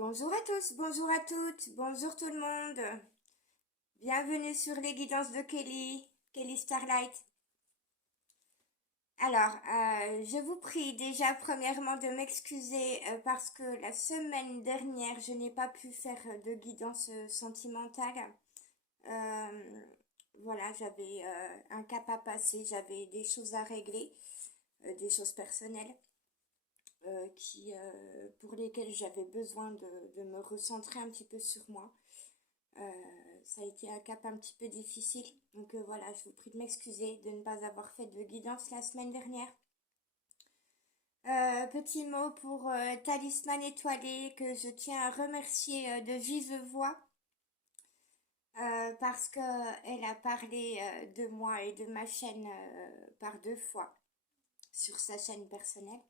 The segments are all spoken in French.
Bonjour à tous, bonjour à toutes, bonjour tout le monde. Bienvenue sur les guidances de Kelly Starlight. Alors, je vous prie déjà premièrement de m'excuser parce que la semaine dernière, je n'ai pas pu faire de guidance sentimentale. Euh, voilà, j'avais un cap à passer, j'avais des choses à régler, des choses personnelles. Pour lesquelles j'avais besoin de me recentrer un petit peu sur moi. Ça a été un cap un petit peu difficile. Donc voilà, je vous prie de m'excuser de ne pas avoir fait de guidance la semaine dernière. Petit mot pour Talisman étoilé que je tiens à remercier de vive voix parce qu'elle a parlé de moi et de ma chaîne par 2 fois sur sa chaîne personnelle.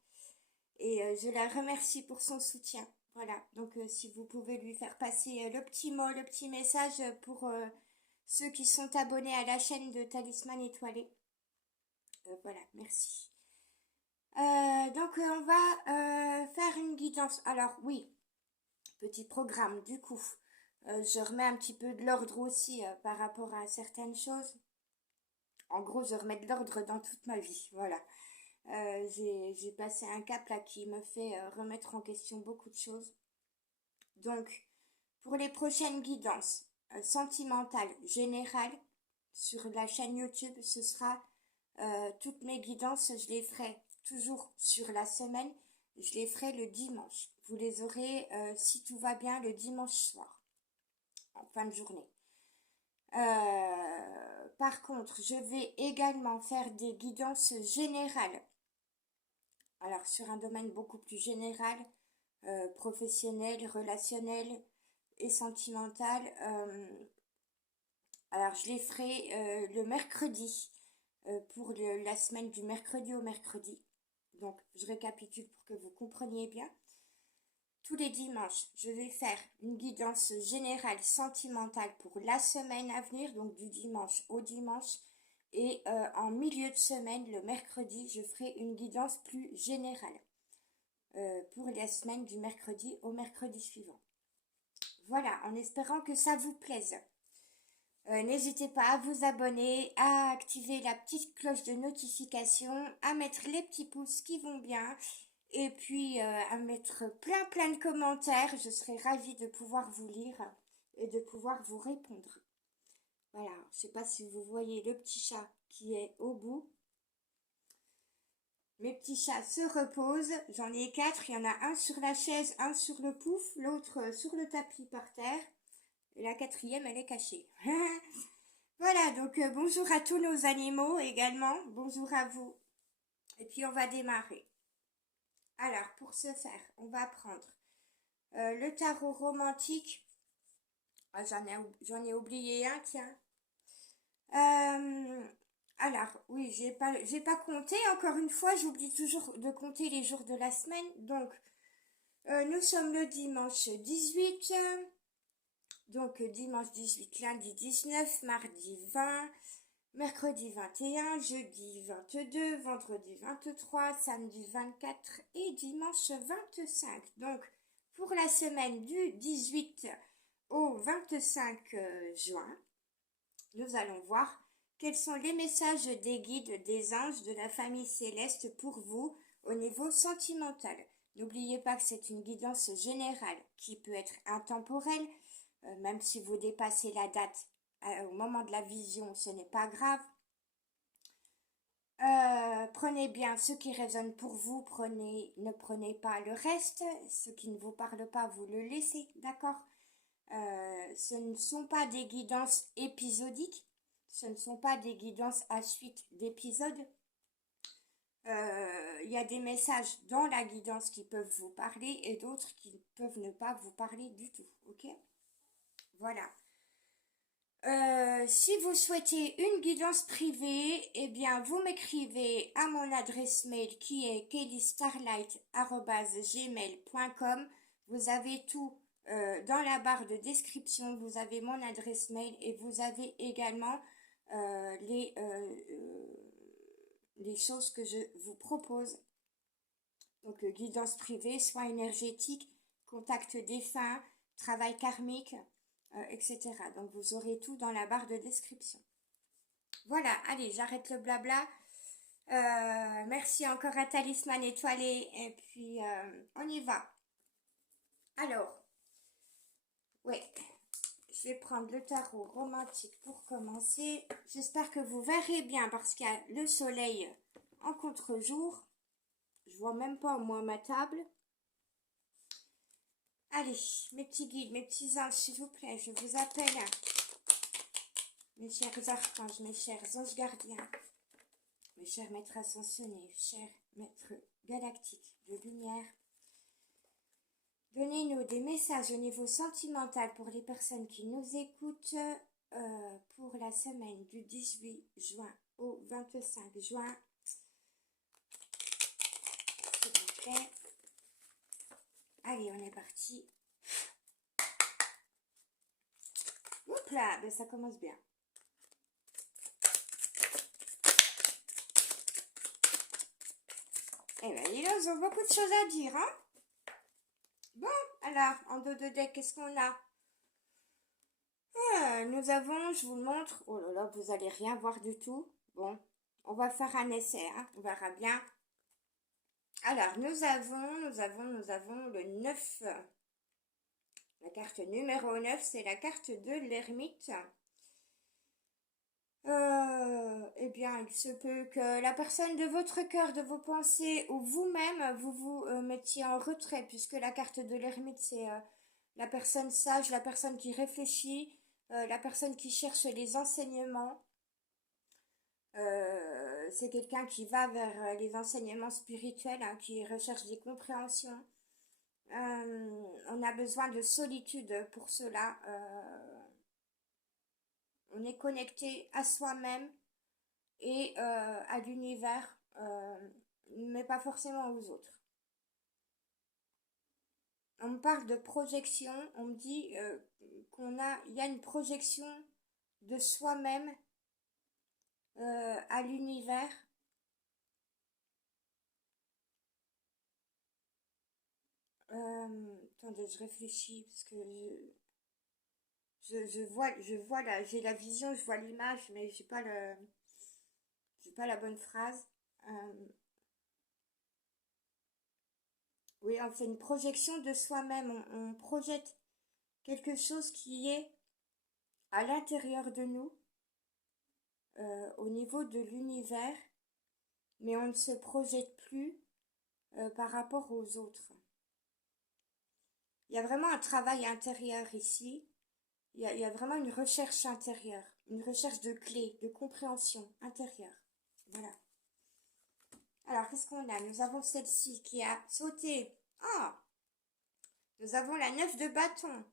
Et je la remercie pour son soutien. Voilà, donc si vous pouvez lui faire passer le petit mot, le petit message pour ceux qui sont abonnés à la chaîne de Talisman étoilé. Voilà, merci. Donc on va faire une guidance. Alors oui, petit programme du coup. Je remets un petit peu de l'ordre aussi par rapport à certaines choses. En gros, je remets de l'ordre dans toute ma vie. Voilà. J'ai passé un cap là qui me fait remettre en question beaucoup de choses. Donc, pour les prochaines guidances sentimentales générales sur la chaîne YouTube, ce sera toutes mes guidances, je les ferai toujours sur la semaine, je les ferai le dimanche. Vous les aurez, si tout va bien, le dimanche soir, en fin de journée. Par contre, je vais également faire des guidances générales. Alors, sur un domaine beaucoup plus général, professionnel, relationnel et sentimental. Alors, je les ferai le mercredi, pour la semaine du mercredi au mercredi. Donc, je récapitule pour que vous compreniez bien. Tous les dimanches, je vais faire une guidance générale sentimentale pour la semaine à venir, donc du dimanche au dimanche. Et en milieu de semaine, le mercredi, je ferai une guidance plus générale pour la semaine du mercredi au mercredi suivant. Voilà, en espérant que ça vous plaise. N'hésitez pas à vous abonner, à activer la petite cloche de notification, à mettre les petits pouces qui vont bien et puis à mettre plein de commentaires. Je serai ravie de pouvoir vous lire et de pouvoir vous répondre. Voilà, je ne sais pas si vous voyez le petit chat qui est au bout. Mes petits chats se reposent. J'en ai 4. Il y en a un sur la chaise, un sur le pouf, l'autre sur le tapis par terre. Et la quatrième, elle est cachée. Voilà, donc bonjour à tous nos animaux également. Bonjour à vous. Et puis on va démarrer. Alors, pour ce faire, on va prendre le tarot romantique. Ah, j'en ai oublié un, tiens. Euh, alors, oui, j'ai pas compté. Encore une fois, j'oublie toujours de compter les jours de la semaine. Donc, nous sommes le dimanche 18. Donc, dimanche 18, lundi 19, mardi 20, mercredi 21, jeudi 22, vendredi 23, samedi 24 et dimanche 25. Donc, pour la semaine du 18 au 25 juin, nous allons voir quels sont les messages des guides, des anges, de la famille céleste pour vous au niveau sentimental. N'oubliez pas que c'est une guidance générale qui peut être intemporelle, même si vous dépassez la date au moment de la vision, ce n'est pas grave. Prenez bien ce qui résonne pour vous, ne prenez pas le reste, ce qui ne vous parle pas, vous le laissez, d'accord? Ce ne sont pas des guidances épisodiques, ce ne sont pas des guidances à suite d'épisodes. Il y a des messages dans la guidance qui peuvent vous parler et d'autres qui peuvent ne pas vous parler du tout, ok? Voilà. Si vous souhaitez une guidance privée, eh bien, vous m'écrivez à mon adresse mail qui est kellystarlight@gmail.com. Vous avez tout dans la barre de description. Vous avez mon adresse mail et vous avez également les choses que je vous propose. Donc, guidance privée, soins énergétiques, contact défunt, travail karmique, etc. Donc vous aurez tout dans la barre de description. Voilà, allez, j'arrête le blabla. Merci encore à Talisman étoilé et puis on y va. Alors, ouais, je vais prendre le tarot romantique pour commencer. J'espère que vous verrez bien parce qu'il y a le soleil en contre-jour. Je vois même pas moi ma table. Allez, mes petits guides, mes petits anges, s'il vous plaît, je vous appelle. Mes chers archanges, mes chers anges gardiens, mes chers maîtres ascensionnés, chers maîtres galactiques de lumière. Donnez-nous des messages au niveau sentimental pour les personnes qui nous écoutent pour la semaine du 18 juin au 25 juin. S'il vous plaît. Allez, on est parti. Oups là, ben ça commence bien. Eh bien, ils ont beaucoup de choses à dire, hein? Bon, alors, en dos de deck, qu'est-ce qu'on a? Nous avons, je vous le montre. Oh là là, vous allez rien voir du tout. Bon, on va faire un essai, hein? On verra bien. Alors, nous avons le 9. La carte numéro 9, c'est la carte de l'ermite. Eh bien, il se peut que la personne de votre cœur, de vos pensées, ou vous-même, vous vous mettiez en retrait, puisque la carte de l'ermite, c'est la personne sage, la personne qui réfléchit, la personne qui cherche les enseignements. C'est quelqu'un qui va vers les enseignements spirituels, hein, qui recherche des compréhensions. On a besoin de solitude pour cela. On est connecté à soi-même et à l'univers, mais pas forcément aux autres. On me parle de projection, on me dit il y a une projection de soi-même à l'univers. Attendez, je réfléchis parce que je vois là, j'ai la vision, je vois l'image, mais j'ai pas la bonne phrase. Oui, on fait une projection de soi-même, on projette quelque chose qui est à l'intérieur de nous, au niveau de l'univers, mais on ne se projette plus par rapport aux autres. Il y a vraiment un travail intérieur ici. Il y a vraiment une recherche intérieure, une recherche de clés, de compréhension intérieure. Voilà. Alors, qu'est-ce qu'on a? Nous avons celle-ci qui a sauté. Ah! Nous avons la 9 de bâton.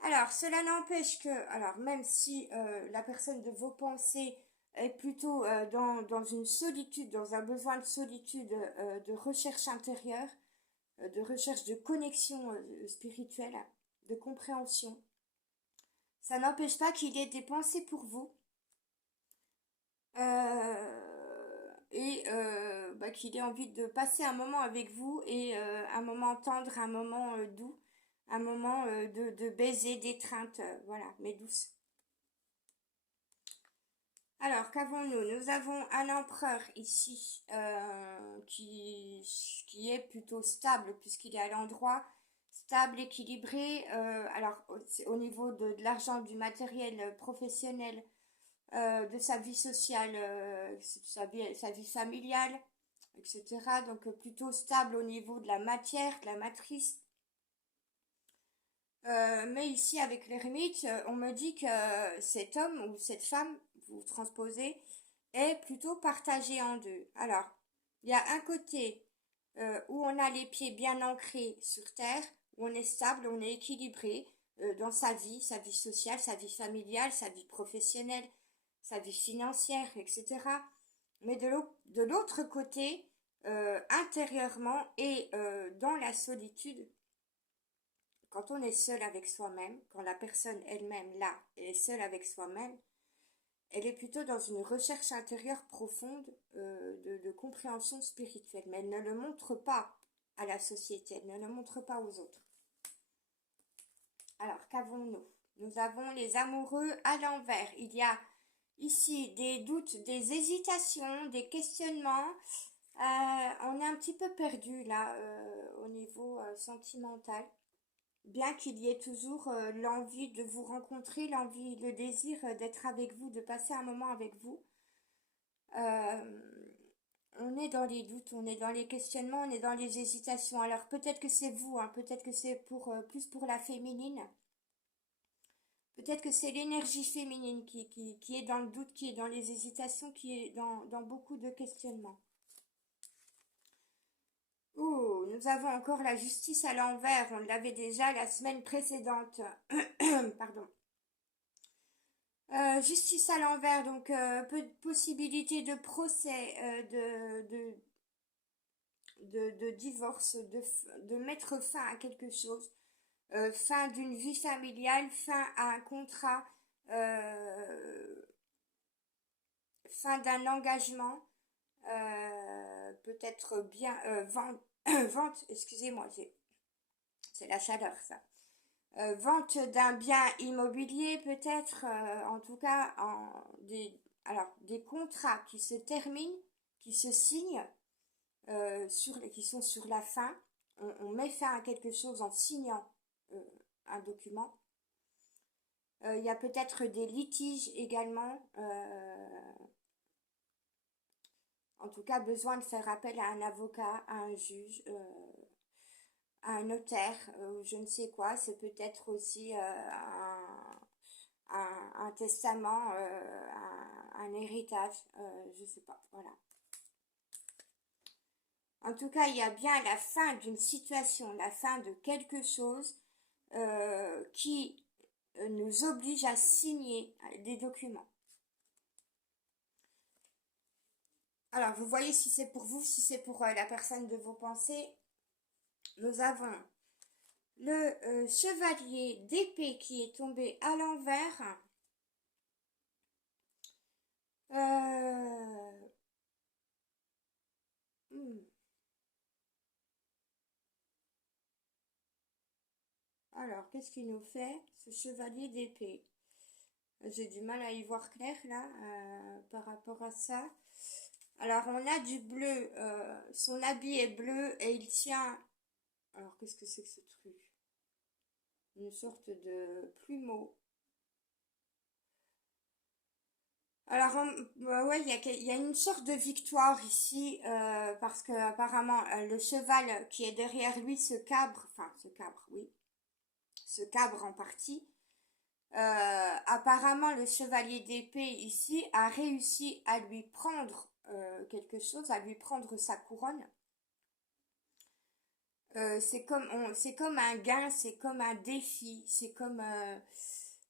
Alors, cela n'empêche que, alors même si la personne de vos pensées est plutôt dans une solitude, dans un besoin de solitude, de recherche intérieure, de recherche de connexion spirituelle, de compréhension, ça n'empêche pas qu'il ait des pensées pour vous et qu'il ait envie de passer un moment avec vous et un moment tendre, un moment doux, un moment de baiser, d'étreinte, voilà, mais douce. Alors, qu'avons-nous? Nous avons un empereur ici qui est plutôt stable puisqu'il est à l'endroit, stable, équilibré. Alors, au niveau de l'argent, du matériel professionnel, de sa vie sociale, sa vie familiale, etc. Donc, plutôt stable au niveau de la matière, de la matrice. Mais ici, avec l'ermite, on me dit que cet homme ou cette femme, vous transposez, est plutôt partagé en deux. Alors, il y a un côté où on a les pieds bien ancrés sur terre, où on est stable, on est équilibré dans sa vie sociale, sa vie familiale, sa vie professionnelle, sa vie financière, etc. Mais de l'autre côté, intérieurement et dans la solitude, quand on est seul avec soi-même, quand la personne elle-même, là, est seule avec soi-même, elle est plutôt dans une recherche intérieure profonde de compréhension spirituelle. Mais elle ne le montre pas à la société, elle ne le montre pas aux autres. Alors, qu'avons-nous? Nous avons les amoureux à l'envers. Il y a ici des doutes, des hésitations, des questionnements. On est un petit peu perdu là au niveau sentimental. Bien qu'il y ait toujours l'envie de vous rencontrer, l'envie, le désir d'être avec vous, de passer un moment avec vous. Euh, on est dans les doutes, on est dans les questionnements, on est dans les hésitations. Alors peut-être que c'est vous, hein, peut-être que c'est pour plus pour la féminine. Peut-être que c'est l'énergie féminine qui est dans le doute, qui est dans les hésitations, qui est dans beaucoup de questionnements. Oh, nous avons encore la justice à l'envers. On l'avait déjà la semaine précédente. Pardon. Justice à l'envers, donc peu de possibilités de procès, de divorce, de mettre fin à quelque chose, fin d'une vie familiale, fin à un contrat, euh, fin d'un engagement, peut-être bien vente, vente, excusez-moi, c'est la chaleur ça. Vente d'un bien immobilier peut-être, en tout cas des contrats qui se terminent, qui se signent, qui sont sur la fin. On met fin à quelque chose en signant un document. Il y a peut-être des litiges également. En tout cas, besoin de faire appel à un avocat, à un juge, à un notaire, je ne sais quoi. C'est peut-être aussi un testament, un héritage, je ne sais pas. Voilà. En tout cas, il y a bien la fin d'une situation, la fin de quelque chose qui nous oblige à signer des documents. Alors, vous voyez si c'est pour vous, si c'est pour la personne de vos pensées. Nous avons le chevalier d'épée qui est tombé à l'envers. Euh, hmm. Alors, qu'est-ce qu'il nous fait, ce chevalier d'épée? J'ai du mal à y voir clair là par rapport à ça. Alors, on a du bleu. Son habit est bleu et il tient. Alors, qu'est-ce que c'est que ce truc? Une sorte de plumeau. Alors, ouais, il y a une sorte de victoire ici, parce que apparemment le cheval qui est derrière lui se cabre, oui, se cabre en partie. Apparemment, le chevalier d'épée ici a réussi à lui prendre quelque chose, à lui prendre sa couronne. C'est comme un gain, c'est comme un défi, c'est comme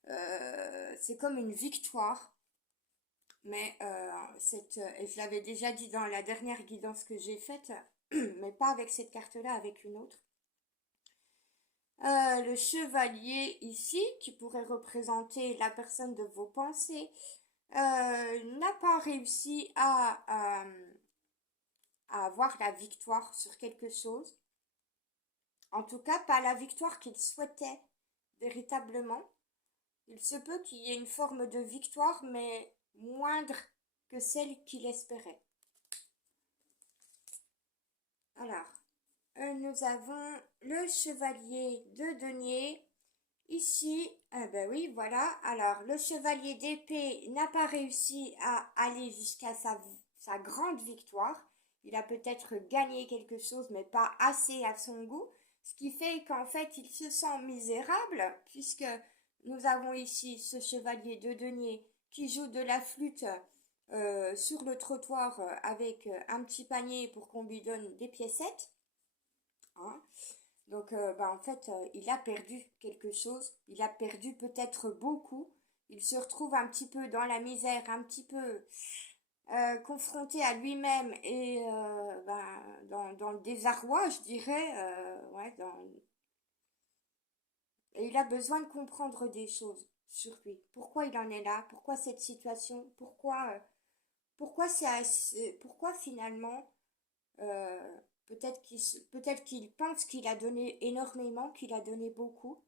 une victoire. Mais et je l'avais déjà dit dans la dernière guidance que j'ai faite, mais pas avec cette carte-là, avec une autre. Le chevalier ici, qui pourrait représenter la personne de vos pensées, n'a pas réussi à avoir la victoire sur quelque chose. En tout cas, pas la victoire qu'il souhaitait véritablement. Il se peut qu'il y ait une forme de victoire, mais moindre que celle qu'il espérait. Alors, nous avons le chevalier de denier. Ici, ben oui, voilà. Alors, le chevalier d'épée n'a pas réussi à aller jusqu'à sa grande victoire. Il a peut-être gagné quelque chose, mais pas assez à son goût. Ce qui fait qu'en fait, il se sent misérable, puisque nous avons ici ce chevalier de denier qui joue de la flûte sur le trottoir avec un petit panier pour qu'on lui donne des piécettes. Hein. Donc, bah, en fait, il a perdu quelque chose. Il a perdu peut-être beaucoup. Il se retrouve un petit peu dans la misère, un petit peu confronté à lui-même et ben, dans le désarroi, je dirais. Ouais, et il a besoin de comprendre des choses sur lui. Pourquoi il en est là? Pourquoi cette situation? Pourquoi finalement peut-être qu'il pense qu'il a donné énormément, qu'il a donné beaucoup,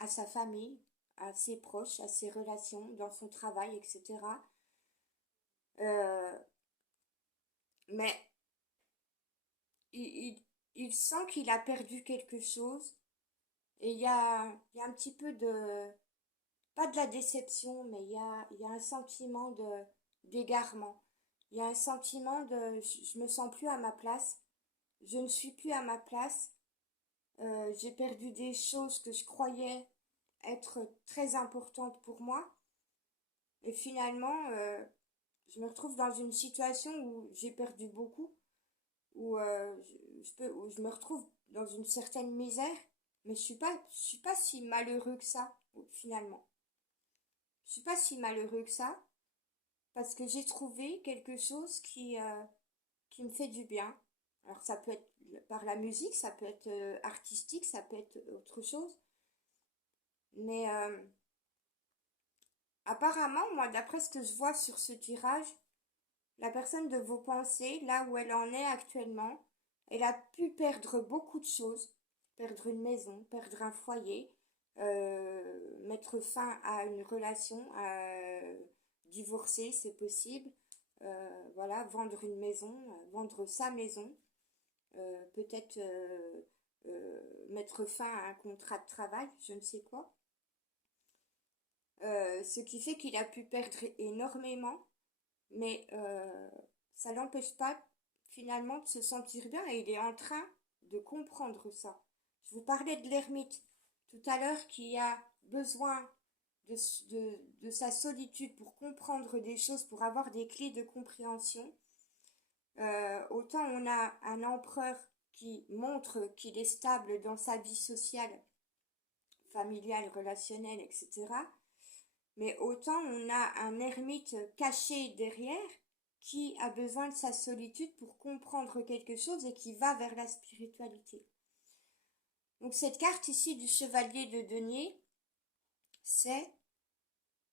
à sa famille, à ses proches, à ses relations, dans son travail, etc. Euh, mais il, il, il sent qu'il a perdu quelque chose et il y a un petit peu de, pas de la déception, mais il y a un sentiment d'égarement. Il y a un sentiment de, je me sens plus à ma place, je ne suis plus à ma place, j'ai perdu des choses que je croyais être très importantes pour moi, et finalement, je me retrouve dans une situation où j'ai perdu beaucoup, où, où je me retrouve dans une certaine misère, mais je suis pas si malheureux que ça, finalement. Je suis pas si malheureux que ça, parce que j'ai trouvé quelque chose qui me fait du bien. Alors ça peut être par la musique, ça peut être artistique, ça peut être autre chose. Mais apparemment, moi, d'après ce que je vois sur ce tirage, la personne de vos pensées, là où elle en est actuellement, elle a pu perdre beaucoup de choses. Perdre une maison, perdre un foyer, mettre fin à une relation, divorcer, c'est possible. Voilà, vendre une maison, vendre sa maison, peut-être mettre fin à un contrat de travail, je ne sais quoi. Ce qui fait qu'il a pu perdre énormément, mais ça l'empêche pas finalement de se sentir bien et il est en train de comprendre ça. Je vous parlais de l'ermite tout à l'heure qui a besoin de, de sa solitude pour comprendre des choses, pour avoir des clés de compréhension. Autant on a un empereur qui montre qu'il est stable dans sa vie sociale, familiale, relationnelle, etc. Mais autant on a un ermite caché derrière qui a besoin de sa solitude pour comprendre quelque chose et qui va vers la spiritualité. Donc cette carte ici du chevalier de denier, c'est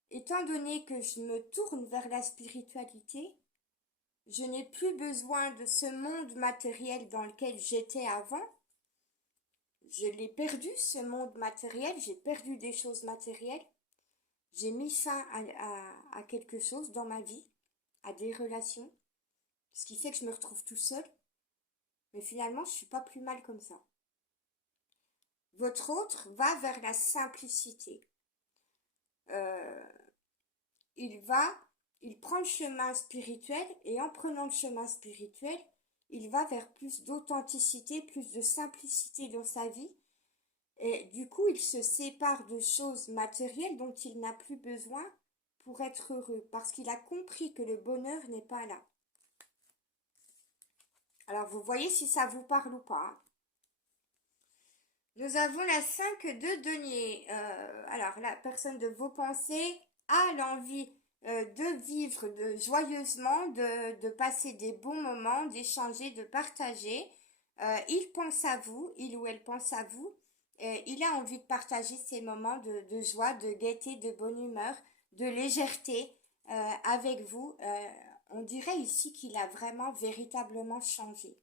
étant donné que je me tourne vers la spiritualité, je n'ai plus besoin de ce monde matériel dans lequel j'étais avant. Je l'ai perdu, ce monde matériel, j'ai perdu des choses matérielles. J'ai mis fin à quelque chose dans ma vie, à des relations, ce qui fait que je me retrouve tout seul. Mais finalement, je suis pas plus mal comme ça. Votre autre va vers la simplicité. Euh, il va, il prend le chemin spirituel et en prenant le chemin spirituel, il va vers plus d'authenticité, plus de simplicité dans sa vie. Et du coup, il se sépare de choses matérielles dont il n'a plus besoin pour être heureux, parce qu'il a compris que le bonheur n'est pas là. Alors, vous voyez si ça vous parle ou pas, hein. Nous avons la 5 de denier. Alors, la personne de vos pensées a l'envie de vivre joyeusement, de passer des bons moments, d'échanger, de partager. Il pense à vous, il ou elle pense à vous. Il a envie de partager ces moments de joie, de gaieté, de bonne humeur, de légèreté avec vous. On dirait ici qu'il a vraiment véritablement changé.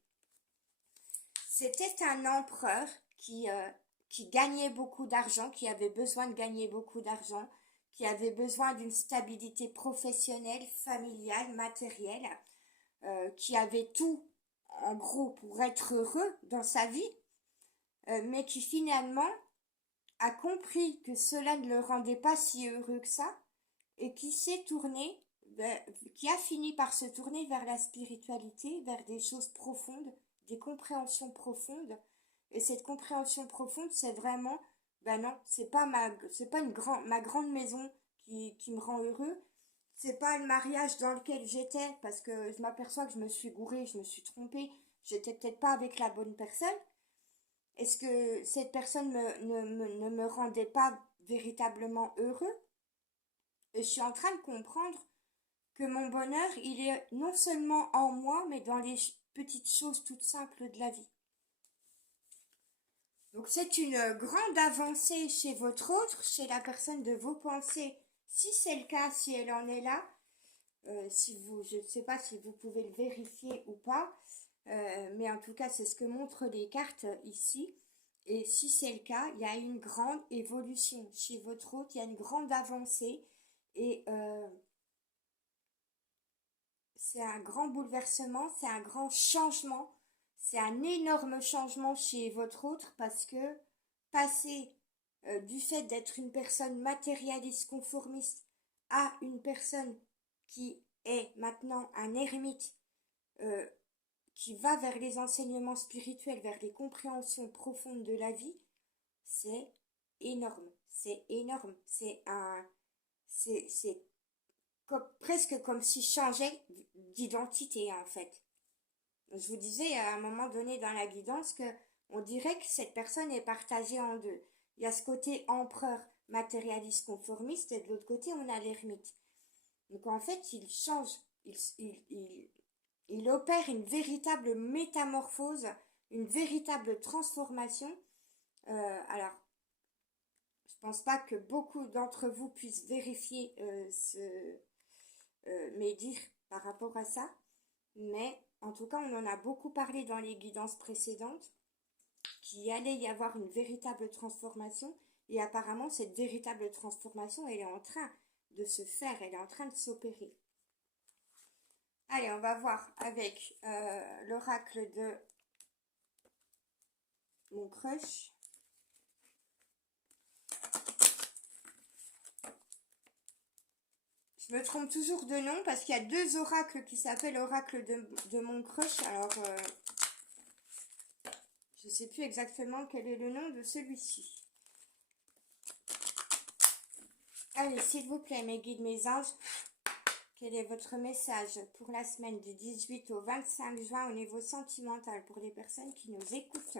C'était un empereur qui gagnait beaucoup d'argent, qui avait besoin de gagner beaucoup d'argent, qui avait besoin d'une stabilité professionnelle, familiale, matérielle, qui avait tout, en gros, pour être heureux dans sa vie, mais qui finalement a compris que cela ne le rendait pas si heureux que ça, et qui s'est tourné, qui a fini par se tourner vers la spiritualité, vers des choses profondes, des compréhensions profondes. Et cette compréhension profonde, c'est vraiment, ben non, c'est pas ma grande maison qui me rend heureux. C'est pas le mariage dans lequel j'étais, parce que je m'aperçois que je me suis gourée, je me suis trompée, j'étais peut-être pas avec la bonne personne. Est-ce que cette personne ne me rendait pas véritablement heureux? Et je suis en train de comprendre que mon bonheur, il est non seulement en moi, mais dans les petites choses toutes simples de la vie. Donc c'est une grande avancée chez votre autre, chez la personne de vos pensées. Si c'est le cas, si elle en est là, si vous, je ne sais pas si vous pouvez le vérifier ou pas, mais en tout cas c'est ce que montrent les cartes ici. Et si c'est le cas, il y a une grande évolution. Chez votre hôte, il y a une grande avancée. Et c'est un grand bouleversement, c'est un grand changement. C'est un énorme changement chez votre autre parce que passer du fait d'être une personne matérialiste, conformiste, à une personne qui est maintenant un ermite, euh, qui va vers les enseignements spirituels, vers les compréhensions profondes de la vie, c'est énorme. C'est énorme. C'est presque comme s'il changeait d'identité, en fait. Je vous disais à un moment donné dans la guidance que on dirait que cette personne est partagée en deux. Il y a ce côté empereur matérialiste conformiste et de l'autre côté on a l'ermite. Donc en fait il change, il opère une véritable métamorphose, une véritable transformation. Alors je pense pas que beaucoup d'entre vous puissent vérifier mes dires par rapport à ça, mais en tout cas, on en a beaucoup parlé dans les guidances précédentes, qu'il allait y avoir une véritable transformation, et apparemment, cette véritable transformation, elle est en train de se faire, elle est en train de s'opérer. Allez, on va voir avec l'oracle de mon crush. Je me trompe toujours de nom parce qu'il y a deux oracles qui s'appellent oracle de mon crush. Alors, je ne sais plus exactement quel est le nom de celui-ci. Allez, s'il vous plaît, mes guides, mes anges, quel est votre message pour la semaine du 18 au 25 juin au niveau sentimental pour les personnes qui nous écoutent?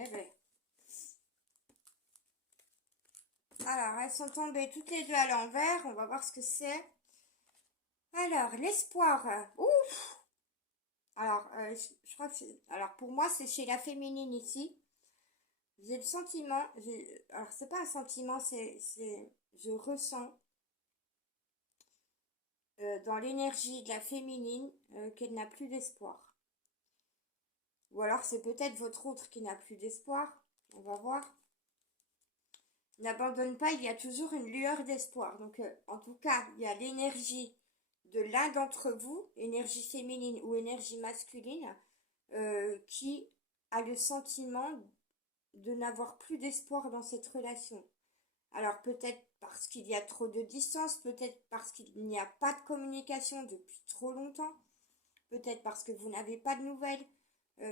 Eh ben. Alors, elles sont tombées toutes les deux à l'envers. On va voir ce que c'est. Alors, l'espoir. Ouf! Alors, je crois que c'est... Alors, pour moi, c'est chez la féminine ici. J'ai le sentiment... Alors, c'est pas un sentiment, je ressens dans l'énergie de la féminine qu'elle n'a plus d'espoir. Ou alors, c'est peut-être votre autre qui n'a plus d'espoir. On va voir. N'abandonne pas, il y a toujours une lueur d'espoir. Donc, en tout cas, il y a l'énergie de l'un d'entre vous, énergie féminine ou énergie masculine, qui a le sentiment de n'avoir plus d'espoir dans cette relation. Alors peut-être parce qu'il y a trop de distance, peut-être parce qu'il n'y a pas de communication depuis trop longtemps, peut-être parce que vous n'avez pas de nouvelles,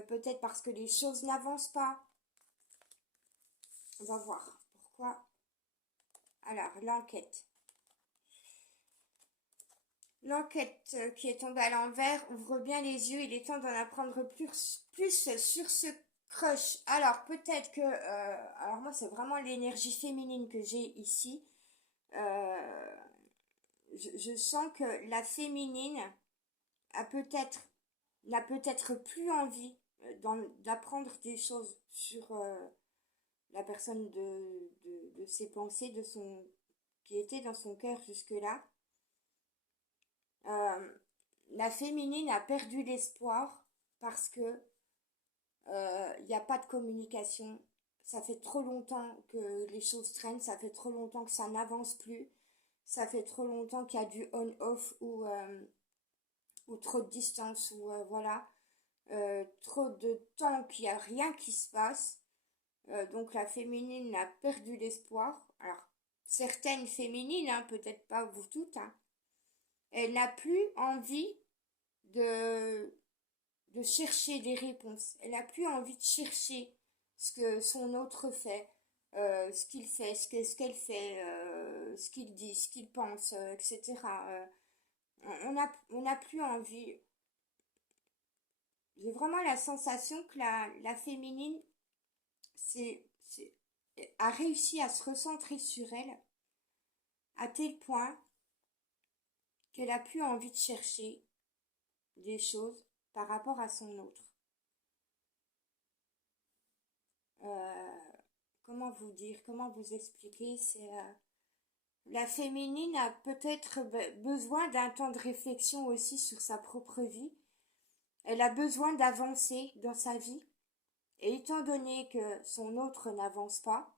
peut-être parce que les choses n'avancent pas. On va voir pourquoi. Alors, l'enquête. L'enquête qui est tombée à l'envers ouvre bien les yeux. Il est temps d'en apprendre plus sur ce crush. Alors, peut-être que... alors, moi, c'est vraiment l'énergie féminine que j'ai ici. Je sens que la féminine n'a peut-être plus envie d'apprendre des choses sur la personne de ses pensées, qui était dans son cœur jusque-là. La féminine a perdu l'espoir parce que il n'y a pas de communication. Ça fait trop longtemps que les choses traînent, ça fait trop longtemps que ça n'avance plus, ça fait trop longtemps qu'il y a du on-off ou trop de distance, ou voilà, trop de temps qu'il n'y a rien qui se passe. Donc la féminine a perdu l'espoir. Alors, certaines féminines, hein, peut-être pas vous toutes, hein, elle n'a plus envie de, de chercher des réponses. Elle n'a plus envie de chercher ce que son autre fait, ce qu'il fait, ce qu'elle fait, ce qu'il dit, ce qu'il pense, etc. On n'a plus envie. J'ai vraiment la sensation que la féminine, c'est a réussi à se recentrer sur elle à tel point qu'elle a plus envie de chercher des choses par rapport à son autre. Euh, comment vous dire, comment vous expliquer, c'est la féminine a peut-être besoin d'un temps de réflexion aussi sur sa propre vie. Elle a besoin d'avancer dans sa vie. Et étant donné que son autre n'avance pas,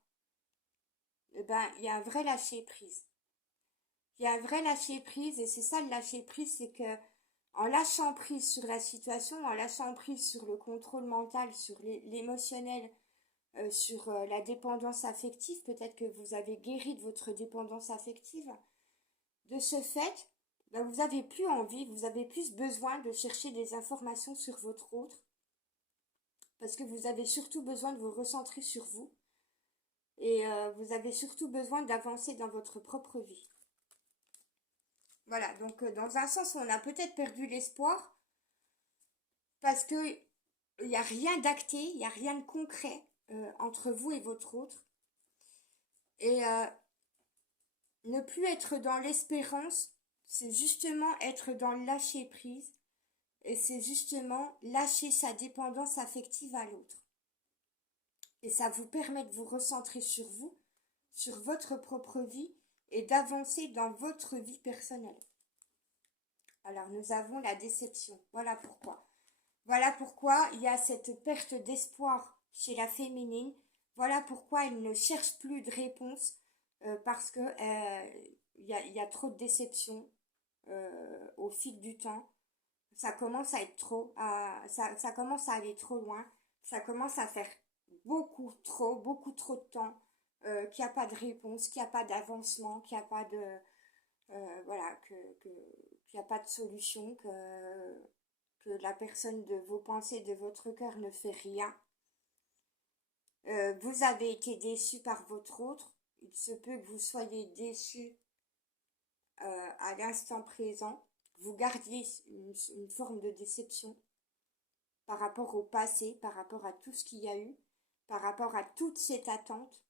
eh ben, il y a un vrai lâcher prise. Il y a un vrai lâcher prise et c'est ça le lâcher prise, c'est que en lâchant prise sur la situation, en lâchant prise sur le contrôle mental, sur l'émotionnel, sur la dépendance affective, peut-être que vous avez guéri de votre dépendance affective. De ce fait, ben, vous n'avez plus envie, vous avez plus besoin de chercher des informations sur votre autre, parce que vous avez surtout besoin de vous recentrer sur vous, et vous avez surtout besoin d'avancer dans votre propre vie. Voilà, donc dans un sens, on a peut-être perdu l'espoir, parce que il n'y a rien d'acté, il n'y a rien de concret entre vous et votre autre. Et ne plus être dans l'espérance, c'est justement être dans le lâcher prise et c'est justement lâcher sa dépendance affective à l'autre. Et ça vous permet de vous recentrer sur vous, sur votre propre vie et d'avancer dans votre vie personnelle. Alors nous avons la déception. Voilà pourquoi. Voilà pourquoi il y a cette perte d'espoir chez la féminine. Voilà pourquoi elle ne cherche plus de réponse parce que il y a trop de déception au fil du temps. Ça commence à être trop, ça commence à aller trop loin. Ça commence à faire beaucoup trop de temps qu'il n'y a pas de réponse, qu'il n'y a pas d'avancement, qu'il n'y a pas de voilà qu'il n'y a pas de solution, que la personne de vos pensées, de votre cœur ne fait rien. Vous avez été déçu par votre autre. Il se peut que vous soyez déçu à l'instant présent. Vous gardiez une forme de déception par rapport au passé, par rapport à tout ce qu'il y a eu, par rapport à toute cette attente.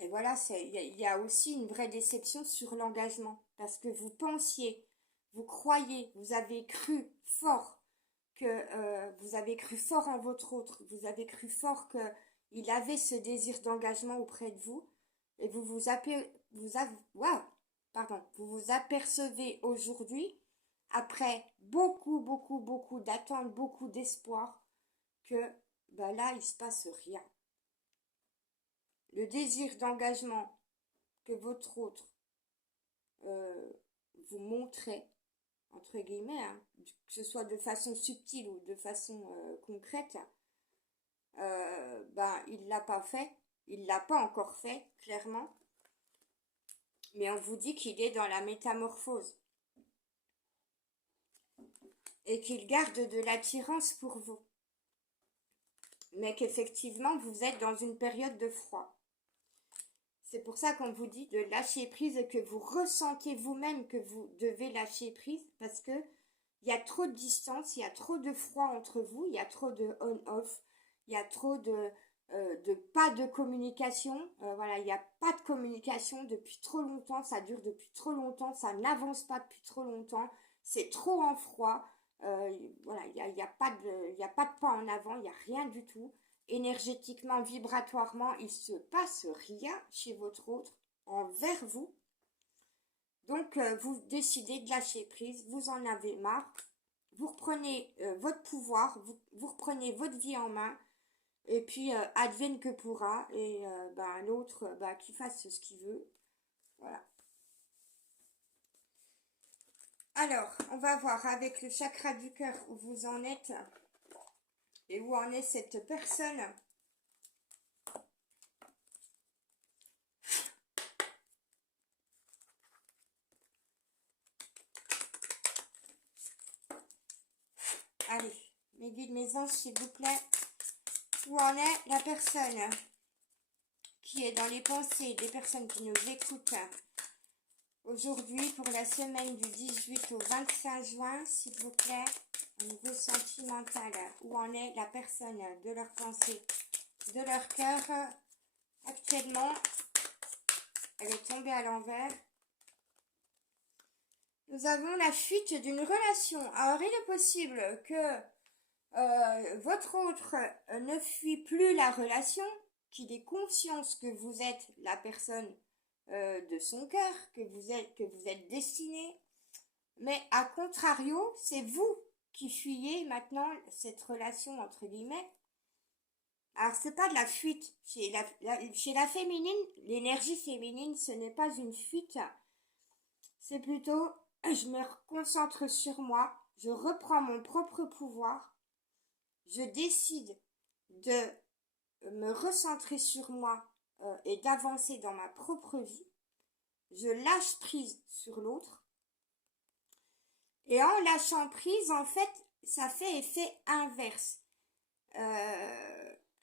Et voilà, il y a aussi une vraie déception sur l'engagement. Parce que vous pensiez, vous croyez, vous avez cru fort vous avez cru fort en votre autre, vous avez cru fort qu'il avait ce désir d'engagement auprès de vous, et vous vous apercevez aujourd'hui, après beaucoup d'attentes, beaucoup d'espoir, que ben là, il se passe rien. Le désir d'engagement que votre autre vous montrait, entre guillemets, hein, que ce soit de façon subtile ou de façon concrète, ben il l'a pas fait, il l'a pas encore fait, clairement, mais on vous dit qu'il est dans la métamorphose et qu'il garde de l'attirance pour vous, mais qu'effectivement vous êtes dans une période de froid. C'est pour ça qu'on vous dit de lâcher prise et que vous ressentez vous-même que vous devez lâcher prise parce que il y a trop de distance, il y a trop de froid entre vous, il y a trop de on-off, il y a trop de pas de communication. Voilà, il n'y a pas de communication depuis trop longtemps, ça dure depuis trop longtemps, ça n'avance pas depuis trop longtemps, c'est trop en froid. Voilà, il y a pas de pas en avant, il n'y a rien du tout. Énergétiquement, vibratoirement, il se passe rien chez votre autre envers vous. Donc, vous décidez de lâcher prise, vous en avez marre, vous reprenez votre pouvoir, vous reprenez votre vie en main, et puis advienne que pourra, et ben, l'autre, ben, qu'il fasse ce qu'il veut. Voilà. Alors, on va voir avec le chakra du cœur où vous en êtes, et où en est cette personne. Allez, mes guides, mes anges, s'il vous plaît. Où en est la personne qui est dans les pensées des personnes qui nous écoutent aujourd'hui pour la semaine du 18 au 25 juin, s'il vous plaît, au niveau sentimental. Où en est la personne de leur pensée de leur cœur actuellement. Elle est tombée à l'envers. Nous avons la fuite d'une relation. Alors, il est possible que votre autre ne fuit plus la relation, qu'il ait conscience que vous êtes la personne de son cœur, que vous êtes destiné. Mais à contrario, c'est vous qui fuyez maintenant cette relation entre guillemets. Alors c'est pas de la fuite. Chez la féminine, l'énergie féminine, ce n'est pas une fuite. C'est plutôt, je me concentre sur moi, je reprends mon propre pouvoir, je décide de me recentrer sur moi et d'avancer dans ma propre vie. Je lâche prise sur l'autre. Et en lâchant prise, en fait, ça fait effet inverse.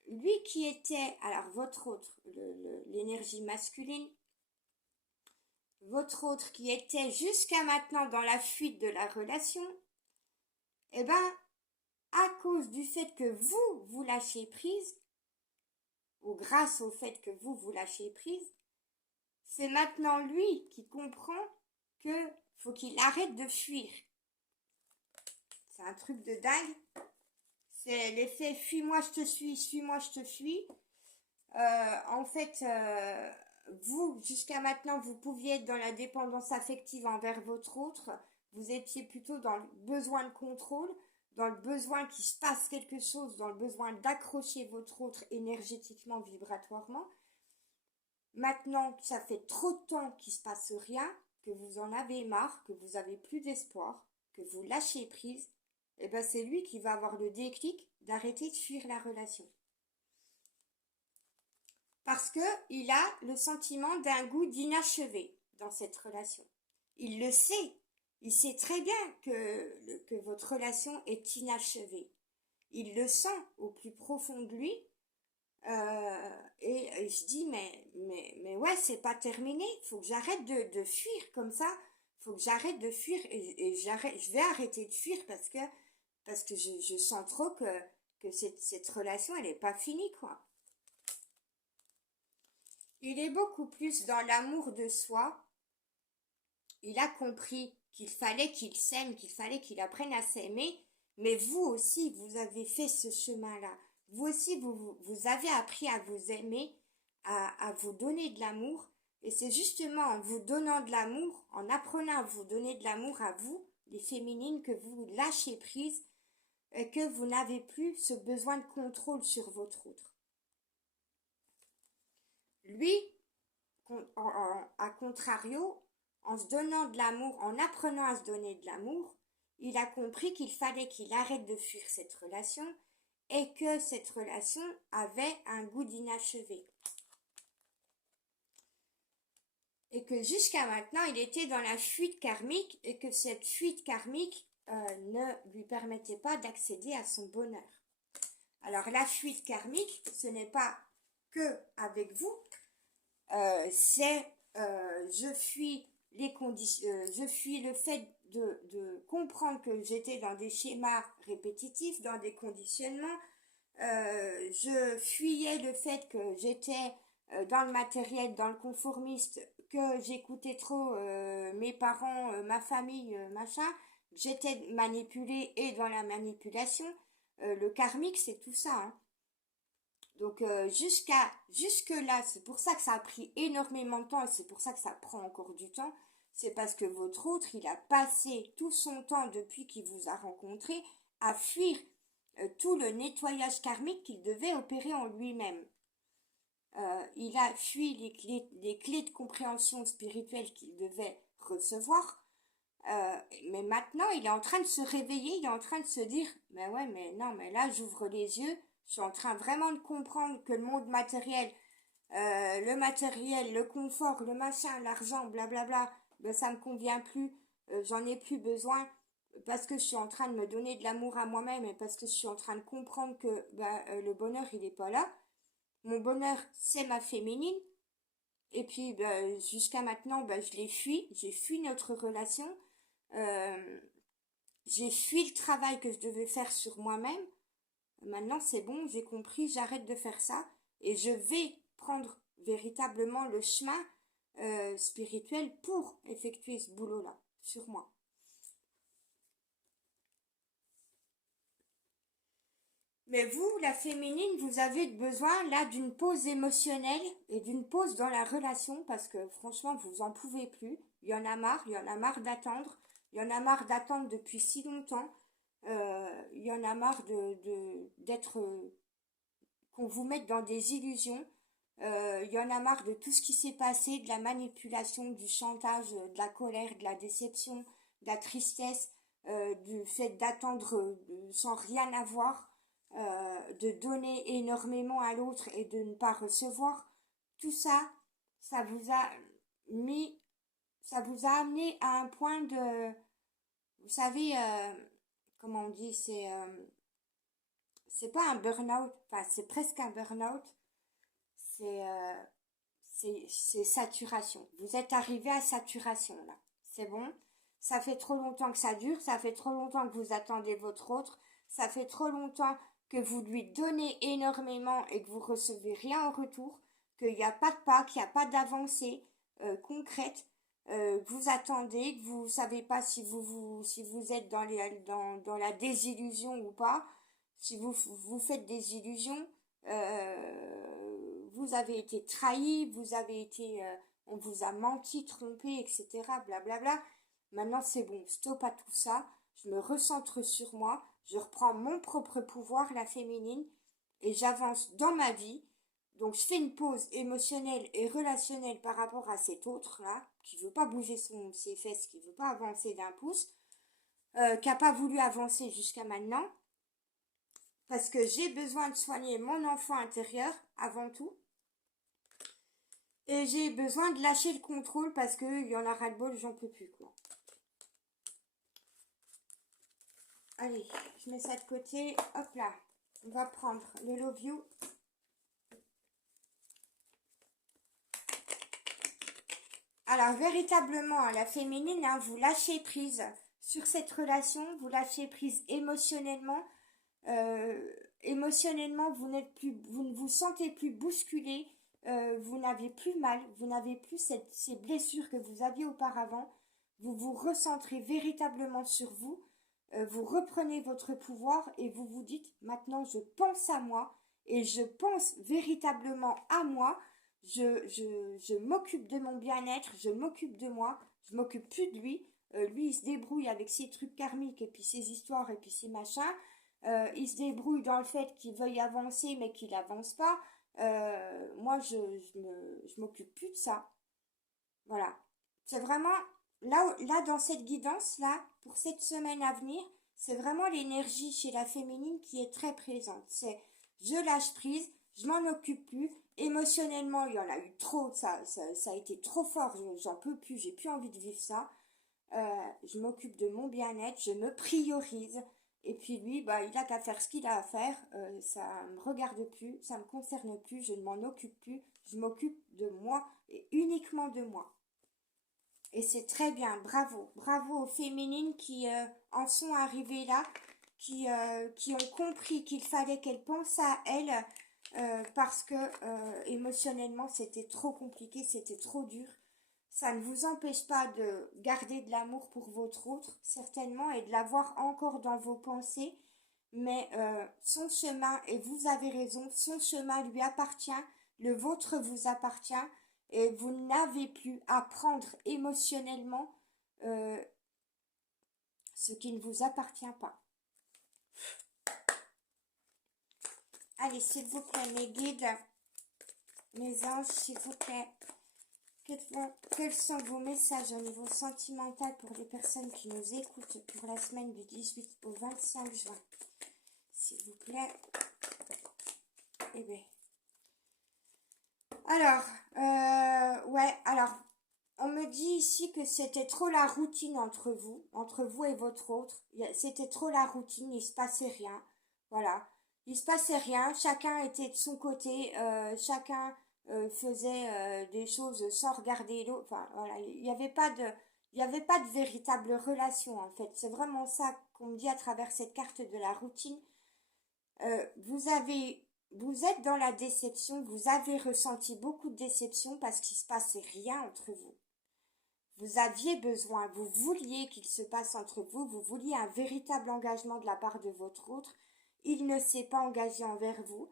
Lui qui était, alors votre autre, l'énergie masculine, votre autre qui était jusqu'à maintenant dans la fuite de la relation, eh ben, à cause du fait que vous lâchez prise, ou grâce au fait que vous lâchez prise, c'est maintenant lui qui comprend que faut qu'il arrête de fuir. C'est un truc de dingue. C'est l'effet fuis-moi, je te suis, suis-moi, je te fuis. En fait, vous, jusqu'à maintenant, vous pouviez être dans la dépendance affective envers votre autre. Vous étiez plutôt dans le besoin de contrôle, dans le besoin qu'il se passe quelque chose, dans le besoin d'accrocher votre autre énergétiquement, vibratoirement. Maintenant, ça fait trop de temps qu'il se passe rien, que vous en avez marre, que vous avez plus d'espoir, que vous lâchez prise, et ben c'est lui qui va avoir le déclic d'arrêter de fuir la relation. Parce que il a le sentiment d'un goût d'inachevé dans cette relation. Il le sait. Il sait très bien que votre relation est inachevée. Il le sent au plus profond de lui. Et il se dit, mais ouais, c'est pas terminé. Faut que j'arrête de fuir comme ça. Faut que j'arrête de fuir et je vais arrêter de fuir parce que je sens trop que cette relation, elle est pas finie, quoi. Il est beaucoup plus dans l'amour de soi. Il a compris qu'il fallait qu'il s'aime, qu'il fallait qu'il apprenne à s'aimer. Mais vous aussi, vous avez fait ce chemin-là. Vous aussi, vous avez appris à vous aimer, à vous donner de l'amour. Et c'est justement en vous donnant de l'amour, en apprenant à vous donner de l'amour à vous, les féminines, que vous lâchez prise et que vous n'avez plus ce besoin de contrôle sur votre autre. Lui, à contrario, en se donnant de l'amour, en apprenant à se donner de l'amour, il a compris qu'il fallait qu'il arrête de fuir cette relation et que cette relation avait un goût d'inachevé. Et que jusqu'à maintenant, il était dans la fuite karmique et que cette fuite karmique ne lui permettait pas d'accéder à son bonheur. Alors la fuite karmique, ce n'est pas que avec vous, c'est je fuis les conditions, je fuis le fait de comprendre que j'étais dans des schémas répétitifs, dans des conditionnements. Je fuyais le fait que j'étais dans le matériel, dans le conformiste, que j'écoutais trop mes parents, ma famille, machin. J'étais manipulée et dans la manipulation. Le karmique, c'est tout ça, hein. Donc jusque là, c'est pour ça que ça a pris énormément de temps et c'est pour ça que ça prend encore du temps. C'est parce que votre autre, il a passé tout son temps depuis qu'il vous a rencontré à fuir tout le nettoyage karmique qu'il devait opérer en lui-même. Il a fui les clés de compréhension spirituelle qu'il devait recevoir. Mais maintenant, il est en train de se réveiller, il est en train de se dire, mais ouais, mais non, mais là, j'ouvre les yeux, je suis en train vraiment de comprendre que le monde matériel, le confort, le machin, l'argent, blablabla, ben, ça me convient plus, j'en ai plus besoin, parce que je suis en train de me donner de l'amour à moi-même et parce que je suis en train de comprendre que ben, le bonheur, il est pas là. Mon bonheur, c'est ma féminine. Et puis, ben, jusqu'à maintenant, ben, je l'ai fui, j'ai fui notre relation. Euh, j'ai fui le travail que je devais faire sur moi-même Maintenant, c'est bon, j'ai compris, j'arrête de faire ça et je vais prendre véritablement le chemin spirituel pour effectuer ce boulot-là sur moi. Mais vous, la féminine, vous avez besoin là d'une pause émotionnelle et d'une pause dans la relation parce que franchement, vous en pouvez plus. Il y en a marre d'attendre, il y en a marre d'attendre depuis si longtemps. Il y en a marre d'être qu'on vous mette dans des illusions. Il y en a marre de tout ce qui s'est passé, de la manipulation, du chantage, de la colère, de la déception, de la tristesse, du fait d'attendre sans rien avoir, de donner énormément à l'autre et de ne pas recevoir. Tout ça, ça vous a mis, ça vous a amené à un point de, vous savez, comment on dit, c'est pas un burn-out, enfin c'est presque un burn-out, c'est c'est saturation. Vous êtes arrivé à saturation là. C'est bon. Ça fait trop longtemps que ça dure, ça fait trop longtemps que vous attendez votre autre, ça fait trop longtemps que vous lui donnez énormément et que vous recevez rien en retour, qu'il n'y a pas de pas, qu'il n'y a pas d'avancée concrète, que vous attendez, que vous savez pas si vous êtes dans la désillusion ou pas, si vous faites des illusions, vous avez été trahi, on vous a menti, trompé, etc. Blablabla. Maintenant c'est bon, stop à tout ça. Je me recentre sur moi, je reprends mon propre pouvoir, la féminine, et j'avance dans ma vie. Donc je fais une pause émotionnelle et relationnelle par rapport à cet autre-là, qui veut pas bouger ses fesses, qui veut pas avancer d'un pouce, qui a pas voulu avancer jusqu'à maintenant, parce que j'ai besoin de soigner mon enfant intérieur avant tout. Et j'ai besoin de lâcher le contrôle parce qu'il y en a ras-le-bol, j'en peux plus, quoi. Allez, je mets ça de côté. Hop là. On va prendre le Love You. Alors, véritablement, la féminine, hein, vous lâchez prise sur cette relation. Vous lâchez prise émotionnellement. Émotionnellement, vous ne vous sentez plus bousculé. Vous n'avez plus mal. Vous n'avez plus ces blessures que vous aviez auparavant. Vous vous recentrez véritablement sur vous. Vous reprenez votre pouvoir et vous vous dites maintenant je pense à moi et je pense véritablement à moi. Je m'occupe de mon bien-être, je m'occupe de moi, je m'occupe plus de lui. Lui, il se débrouille avec ses trucs karmiques et puis ses histoires et puis ses machins. Il se débrouille dans le fait qu'il veuille avancer mais qu'il avance pas. Moi, je m'occupe plus de ça. Voilà. C'est vraiment là dans cette guidance là pour cette semaine à venir, c'est vraiment l'énergie chez la féminine qui est très présente. C'est je lâche prise, je m'en occupe plus. Émotionnellement, il y en a eu trop, ça a été trop fort, j'en peux plus, j'ai plus envie de vivre ça. Je m'occupe de mon bien-être, je me priorise. Et puis lui, bah, il a qu'à faire ce qu'il a à faire. Ça me regarde plus, ça me concerne plus, je ne m'en occupe plus. Je m'occupe de moi et uniquement de moi. Et c'est très bien, bravo. Bravo aux féminines qui en sont arrivées là, qui ont compris qu'il fallait qu'elles pensent à elles parce que émotionnellement c'était trop compliqué, c'était trop dur. Ça ne vous empêche pas de garder de l'amour pour votre autre, certainement, et de l'avoir encore dans vos pensées. Mais son chemin, et vous avez raison, son chemin lui appartient, le vôtre vous appartient, et vous n'avez plus à prendre émotionnellement euh, ce qui ne vous appartient pas. Allez, s'il vous plaît, mes guides, mes anges, s'il vous plaît, quels sont vos messages au niveau sentimental pour les personnes qui nous écoutent pour la semaine du 18 au 25 juin? S'il vous plaît. Eh bien. Alors, ouais, alors, on me dit ici que c'était trop la routine entre vous et votre autre. C'était trop la routine, il se passait rien. Voilà. Il se passait rien, chacun était de son côté, chacun faisait des choses sans regarder l'autre. Enfin, voilà, il y avait pas de véritable relation en fait. C'est vraiment ça qu'on me dit à travers cette carte de la routine. Vous êtes dans la déception, vous avez ressenti beaucoup de déception parce qu'il se passait rien entre vous. Vous aviez besoin, vous vouliez qu'il se passe entre vous, vous vouliez un véritable engagement de la part de votre autre. Il ne s'est pas engagé envers vous.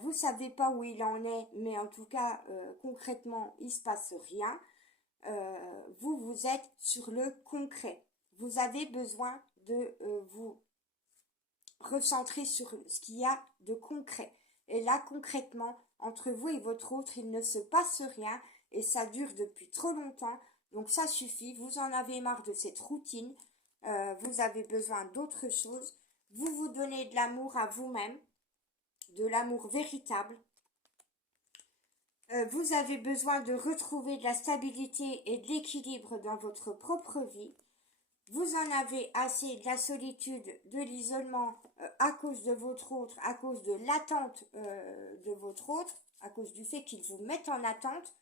Vous savez pas où il en est, mais en tout cas, concrètement, il se passe rien. Vous êtes sur le concret. Vous avez besoin de vous recentrer sur ce qu'il y a de concret. Et là, concrètement, entre vous et votre autre, il ne se passe rien et ça dure depuis trop longtemps. Donc ça suffit, vous en avez marre de cette routine, vous avez besoin d'autre chose. Vous vous donnez de l'amour à vous-même, de l'amour véritable. Vous avez besoin de retrouver de la stabilité et de l'équilibre dans votre propre vie. Vous en avez assez de la solitude, de l'isolement à cause de votre autre, à cause de l'attente de votre autre, à cause du fait qu'il vous mette en attente.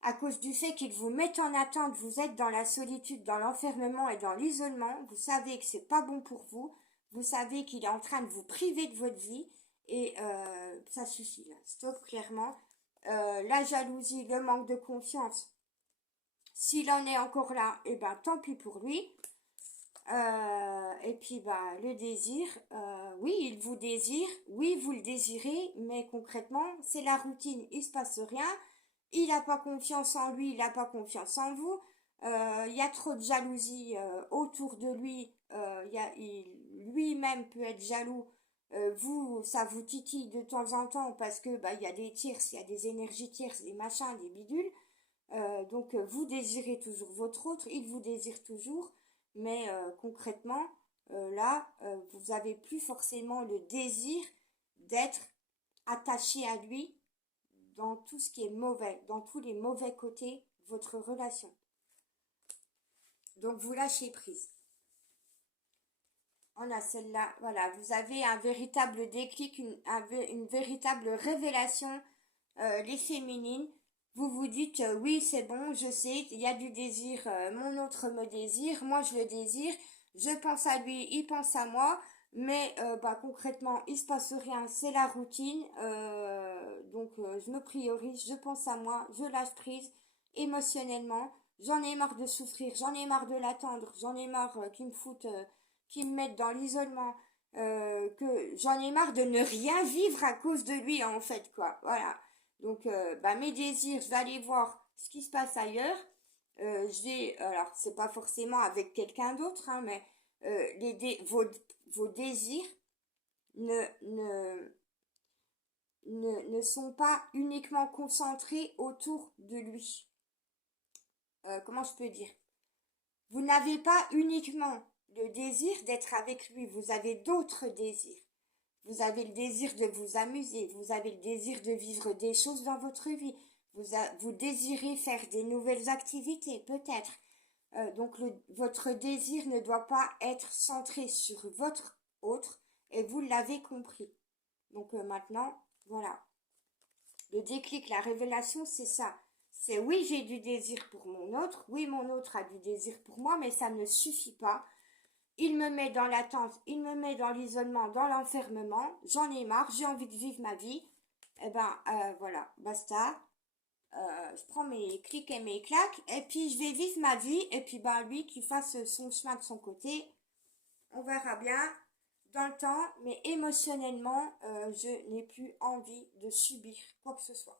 À cause du fait qu'il vous mette en attente, vous êtes dans la solitude, dans l'enfermement et dans l'isolement. Vous savez que c'est pas bon pour vous. Vous savez qu'il est en train de vous priver de votre vie. Et ça suffit là. Stop clairement. La jalousie, le manque de confiance. S'il en est encore là, eh ben tant pis pour lui. Et puis bah le désir, oui il vous désire, oui vous le désirez, mais concrètement c'est la routine, il se passe rien, il n'a pas confiance en lui, il n'a pas confiance en vous, il y a trop de jalousie autour de lui, lui-même peut être jaloux, vous ça vous titille de temps en temps parce que bah il y a des tierces, il y a des énergies tierces, des machins, des bidules. Donc vous désirez toujours votre autre, il vous désire toujours, mais concrètement, là, vous avez plus forcément le désir d'être attaché à lui dans tout ce qui est mauvais, dans tous les mauvais côtés de votre relation. Donc vous lâchez prise. On a celle-là, voilà, vous avez un véritable déclic, une véritable révélation, les féminines. Vous vous dites, oui, c'est bon, je sais, il y a du désir, mon autre me désire, moi je le désire, je pense à lui, il pense à moi, mais bah, concrètement, il se passe rien, c'est la routine, donc je me priorise, je pense à moi, je lâche prise émotionnellement, j'en ai marre de souffrir, j'en ai marre de l'attendre, j'en ai marre qu'il me mette dans l'isolement, que j'en ai marre de ne rien vivre à cause de lui en fait, quoi, voilà. Donc, bah, mes désirs, je vais aller voir ce qui se passe ailleurs. Alors, c'est pas forcément avec quelqu'un d'autre, hein, mais vos désirs ne, ne, ne sont pas uniquement concentrés autour de lui. Comment je peux dire? Vous n'avez pas uniquement le désir d'être avec lui, vous avez d'autres désirs. Vous avez le désir de vous amuser, vous avez le désir de vivre des choses dans votre vie, vous désirez faire des nouvelles activités, peut-être. Donc votre désir ne doit pas être centré sur votre autre et vous l'avez compris. Donc maintenant, voilà. Le déclic, la révélation, c'est ça. C'est oui, j'ai du désir pour mon autre, oui, mon autre a du désir pour moi, mais ça ne suffit pas. Il me met dans l'attente, il me met dans l'isolement, dans l'enfermement. J'en ai marre, j'ai envie de vivre ma vie. Eh ben, voilà, basta. Je prends mes clics et mes claques, et puis je vais vivre ma vie, et puis ben lui qui fasse son chemin de son côté. On verra bien dans le temps, mais émotionnellement, je n'ai plus envie de subir quoi que ce soit.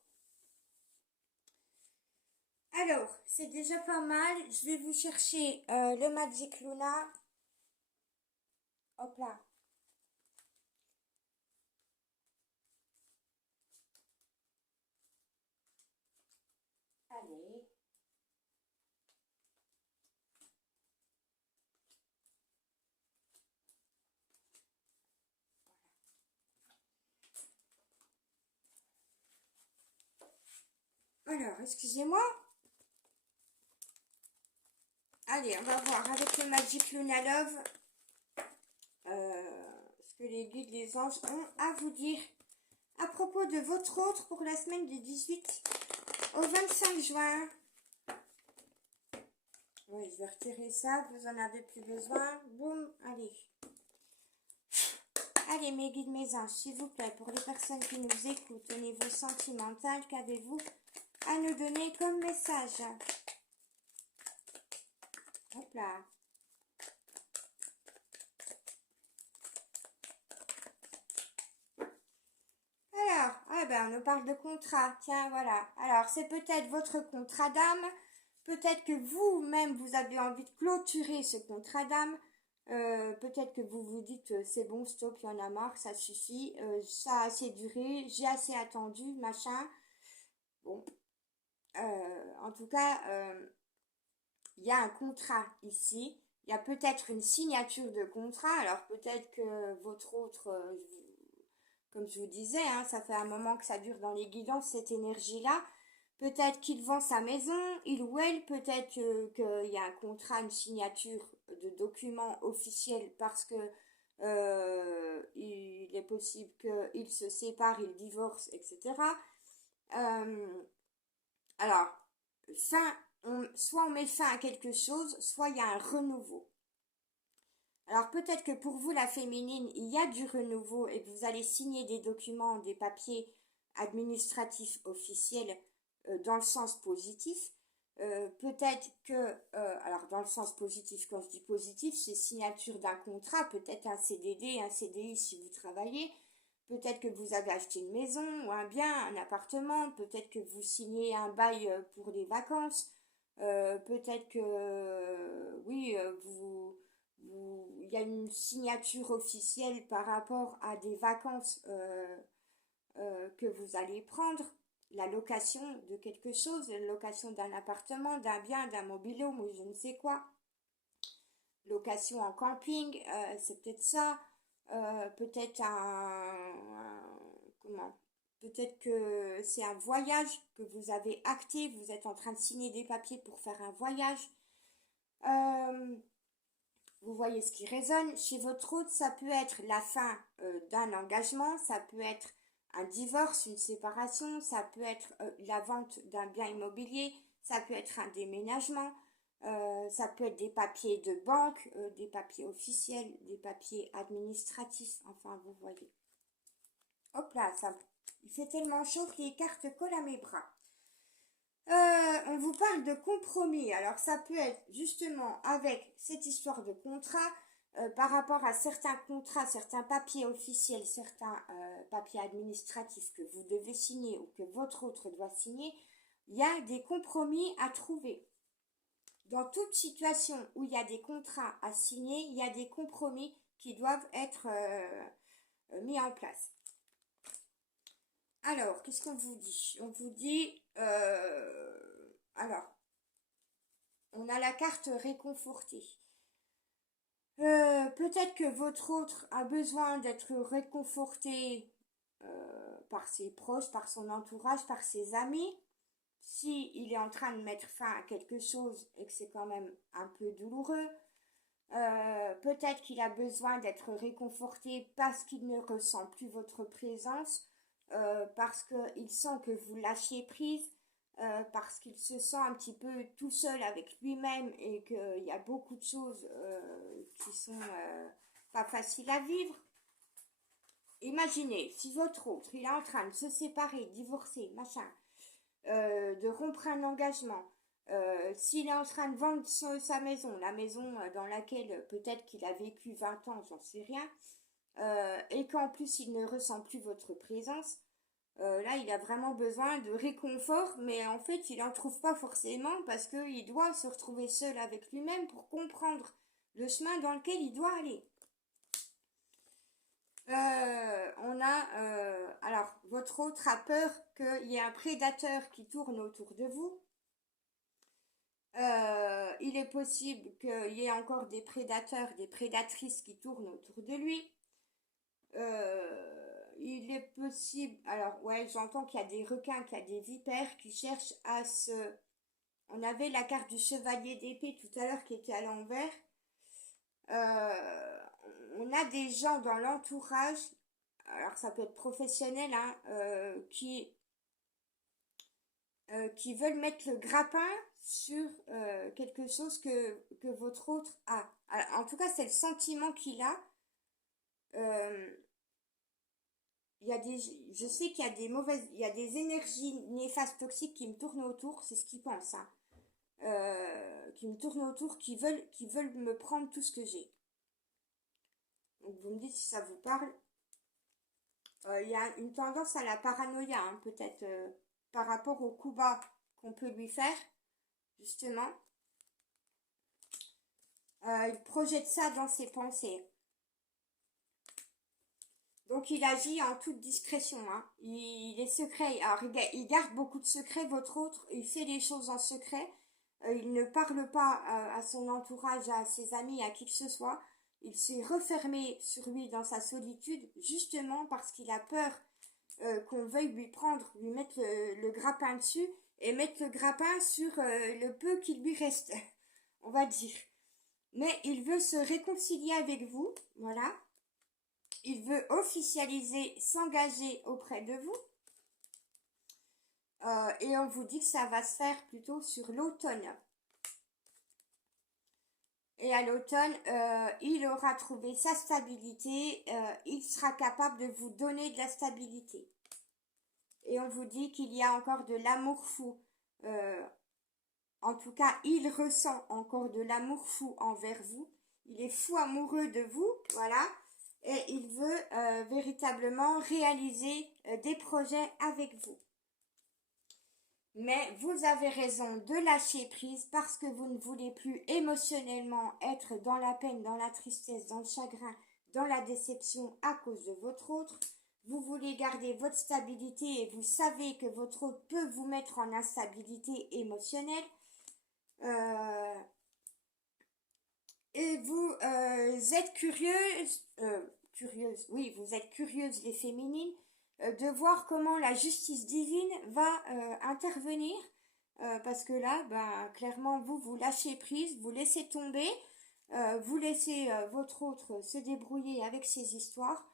Alors, c'est déjà pas mal. Je vais vous chercher le Magic Luna. Hop là. Allez. Alors, excusez-moi. Allez, on va voir avec le Magic Luna Love ce que les guides, les anges ont à vous dire à propos de votre autre pour la semaine du 18 au 25 juin. Oui, je vais retirer ça, vous en avez plus besoin. Boum, allez. Allez, mes guides, mes anges, s'il vous plaît, pour les personnes qui nous écoutent au niveau sentimental, qu'avez-vous à nous donner comme message? Hop là. Alors, ah ben, on nous parle de contrat. Tiens, voilà. Alors, c'est peut-être votre contrat d'âme. Peut-être que vous-même, vous avez envie de clôturer ce contrat d'âme. Peut-être que vous vous dites, c'est bon, stop, il y en a marre, ça suffit. Ça a assez duré, j'ai assez attendu, machin. Bon, en tout cas, il y a un contrat ici. Il y a peut-être une signature de contrat. Alors, peut-être que votre autre... comme je vous disais, hein, ça fait un moment que ça dure dans les guidances, cette énergie-là. Peut-être qu'il vend sa maison, il ou elle, peut-être qu'il y a un contrat, une signature de document officiel parce que il est possible qu'il se sépare, il divorce, etc. Euh, alors, soit on met fin à quelque chose, soit il y a un renouveau. Alors peut-être que pour vous, la féminine, il y a du renouveau et que vous allez signer des documents, des papiers administratifs officiels dans le sens positif. Peut-être que, alors dans le sens positif, quand je dis positif, c'est signature d'un contrat, peut-être un CDD, un CDI si vous travaillez. Peut-être que vous avez acheté une maison ou un bien, un appartement. Peut-être que vous signez un bail pour les vacances. Peut-être que, oui, il y a une signature officielle par rapport à des vacances que vous allez prendre, la location de quelque chose, la location d'un appartement, d'un bien, d'un mobil-home ou je ne sais quoi, location en camping, c'est peut-être ça, peut-être comment, peut-être que c'est un voyage que vous avez acté, vous êtes en train de signer des papiers pour faire un voyage. Euh, Vous voyez ce qui résonne. Chez votre autre, ça peut être la fin d'un engagement, ça peut être un divorce, une séparation, ça peut être la vente d'un bien immobilier, ça peut être un déménagement, ça peut être des papiers de banque, des papiers officiels, des papiers administratifs, enfin vous voyez. Hop là, ça, il fait tellement chaud que les cartes collent à mes bras. On vous parle de compromis. Alors ça peut être justement avec cette histoire de contrat par rapport à certains contrats, certains papiers officiels, certains papiers administratifs que vous devez signer ou que votre autre doit signer. Il y a des compromis à trouver. Dans toute situation où il y a des contrats à signer, il y a des compromis qui doivent être mis en place. Alors, qu'est-ce qu'on vous dit? On vous dit, alors, on a la carte réconfortée. Peut-être que votre autre a besoin d'être réconforté par ses proches, par son entourage, par ses amis. Si il est en train de mettre fin à quelque chose et que c'est quand même un peu douloureux, peut-être qu'il a besoin d'être réconforté parce qu'il ne ressent plus votre présence, parce qu'il sent que vous lâchez prise, parce qu'il se sent un petit peu tout seul avec lui-même et qu'il y a beaucoup de choses qui sont pas faciles à vivre. Imaginez, si votre autre, il est en train de se séparer, divorcer, machin, de rompre un engagement, s'il est en train de vendre sa maison, la maison dans laquelle peut-être qu'il a vécu 20 ans, j'en sais rien, et qu'en plus il ne ressent plus votre présence, là il a vraiment besoin de réconfort, mais en fait il n'en trouve pas forcément parce qu'il doit se retrouver seul avec lui-même pour comprendre le chemin dans lequel il doit aller. On a, alors, votre autre a peur qu'il y ait un prédateur qui tourne autour de vous. Il est possible qu'il y ait encore des prédateurs, des prédatrices qui tournent autour de lui. Il est possible, alors ouais, j'entends qu'il y a des requins, qu'il y a des vipères qui cherchent à se... On avait la carte du chevalier d'épée tout à l'heure qui était à l'envers. Euh, on a des gens dans l'entourage, alors ça peut être professionnel, hein, qui veulent mettre le grappin sur quelque chose que votre autre a. Alors, en tout cas, c'est le sentiment qu'il a. je sais qu'il y a des mauvaises, il y a des énergies néfastes toxiques qui me tournent autour, c'est ce qu'ils pensent, hein. Qui me tournent autour, qui veulent me prendre tout ce que j'ai. Donc vous me dites si ça vous parle. Il y a une tendance à la paranoïa, hein, peut-être par rapport au coup bas qu'on peut lui faire, justement. Il projette ça dans ses pensées. Donc il agit en toute discrétion, hein. Il est secret. Alors il garde beaucoup de secrets, votre autre. Il fait les choses en secret. Il ne parle pas à son entourage, à ses amis, à qui que ce soit. Il s'est refermé sur lui dans sa solitude, justement parce qu'il a peur qu'on veuille lui prendre, lui mettre le grappin dessus et mettre le grappin sur le peu qu'il lui reste, on va dire. Mais il veut se réconcilier avec vous, voilà. Il veut officialiser, s'engager auprès de vous. Et on vous dit que ça va se faire plutôt sur l'automne. Et à l'automne, il aura trouvé sa stabilité, il sera capable de vous donner de la stabilité. Et on vous dit qu'il y a encore de l'amour fou. En tout cas, il ressent encore de l'amour fou envers vous. Il est fou amoureux de vous, voilà. Et il veut véritablement réaliser des projets avec vous. Mais vous avez raison de lâcher prise parce que vous ne voulez plus émotionnellement être dans la peine, dans la tristesse, dans le chagrin, dans la déception à cause de votre autre. Vous voulez garder votre stabilité et vous savez que votre autre peut vous mettre en instabilité émotionnelle. Et vous êtes curieuse, oui, vous êtes curieuse les féminines, de voir comment la justice divine va intervenir, parce que là, ben, clairement, vous lâchez prise, vous laissez tomber, vous laissez votre autre se débrouiller avec ses histoires,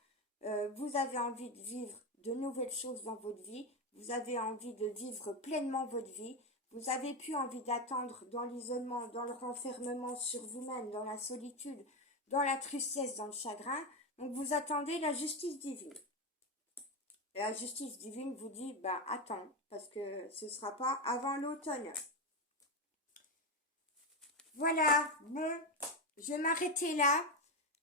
vous avez envie de vivre de nouvelles choses dans votre vie, vous avez envie de vivre pleinement votre vie, vous avez plus envie d'attendre dans l'isolement, dans le renfermement sur vous-même, dans la solitude, dans la tristesse, dans le chagrin. Donc vous attendez la justice divine. Et la justice divine vous dit, bah attends, parce que ce ne sera pas avant l'automne. Voilà, bon, je vais m'arrêter là.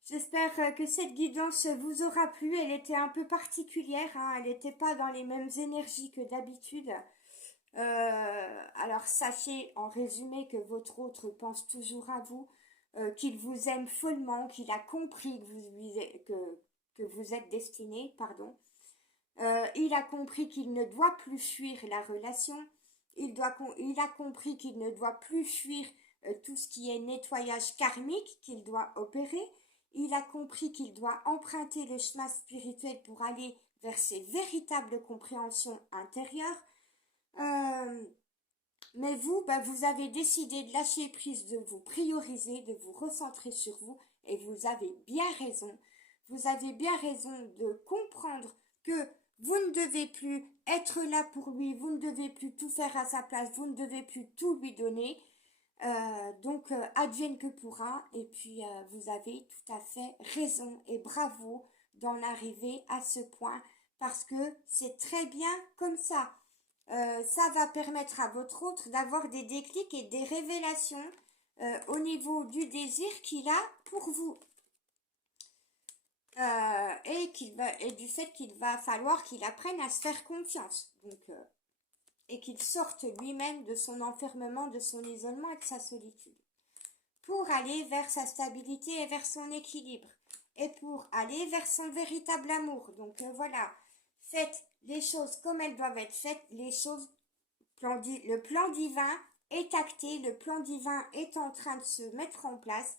J'espère que cette guidance vous aura plu. Elle était un peu particulière, hein. Elle n'était pas dans les mêmes énergies que d'habitude. Alors sachez en résumé que votre autre pense toujours à vous, qu'il vous aime follement, qu'il a compris que vous êtes destiné, pardon. Il a compris qu'il ne doit plus fuir la relation. Il a compris qu'il ne doit plus fuir tout ce qui est nettoyage karmique qu'il doit opérer. Il a compris qu'il doit emprunter le chemin spirituel pour aller vers ses véritables compréhensions intérieures. Mais vous, bah, vous avez décidé de lâcher prise, de vous prioriser, de vous recentrer sur vous, et vous avez bien raison. Vous avez bien raison de comprendre que vous ne devez plus être là pour lui, vous ne devez plus tout faire à sa place, vous ne devez plus tout lui donner. Donc, advienne que pourra, et puis vous avez tout à fait raison et bravo d'en arriver à ce point, parce que c'est très bien comme ça. Ça va permettre à votre autre d'avoir des déclics et des révélations au niveau du désir qu'il a pour vous. Et du fait qu'il va falloir qu'il apprenne à se faire confiance. Donc, et qu'il sorte lui-même de son enfermement, de son isolement et de sa solitude. Pour aller vers sa stabilité et vers son équilibre. Et pour aller vers son véritable amour. Donc voilà, faites les choses comme elles doivent être faites. Les choses, le plan divin est acté, le plan divin est en train de se mettre en place.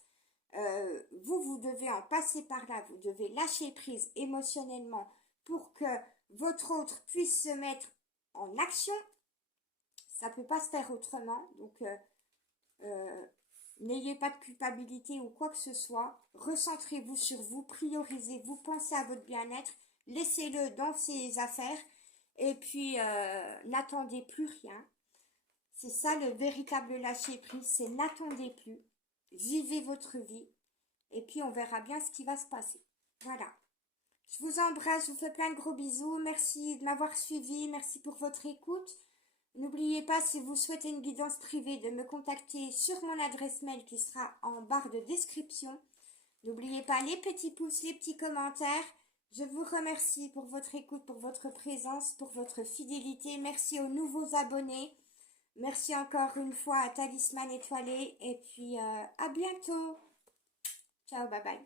Vous devez en passer par là, vous devez lâcher prise émotionnellement pour que votre autre puisse se mettre en action. Ça ne peut pas se faire autrement, donc n'ayez pas de culpabilité ou quoi que ce soit. Recentrez-vous sur vous, priorisez-vous, pensez à votre bien-être, laissez-le dans ses affaires et puis n'attendez plus rien. C'est ça le véritable lâcher-prise, c'est n'attendez plus, vivez votre vie et puis on verra bien ce qui va se passer. Voilà. Je vous embrasse, je vous fais plein de gros bisous. Merci de m'avoir suivi, merci pour votre écoute. N'oubliez pas, si vous souhaitez une guidance privée, de me contacter sur mon adresse mail qui sera en barre de description. N'oubliez pas les petits pouces, les petits commentaires. Je vous remercie pour votre écoute, pour votre présence, pour votre fidélité. Merci aux nouveaux abonnés. Merci encore une fois à Talisman Étoilé. Et puis à bientôt. Ciao, bye bye.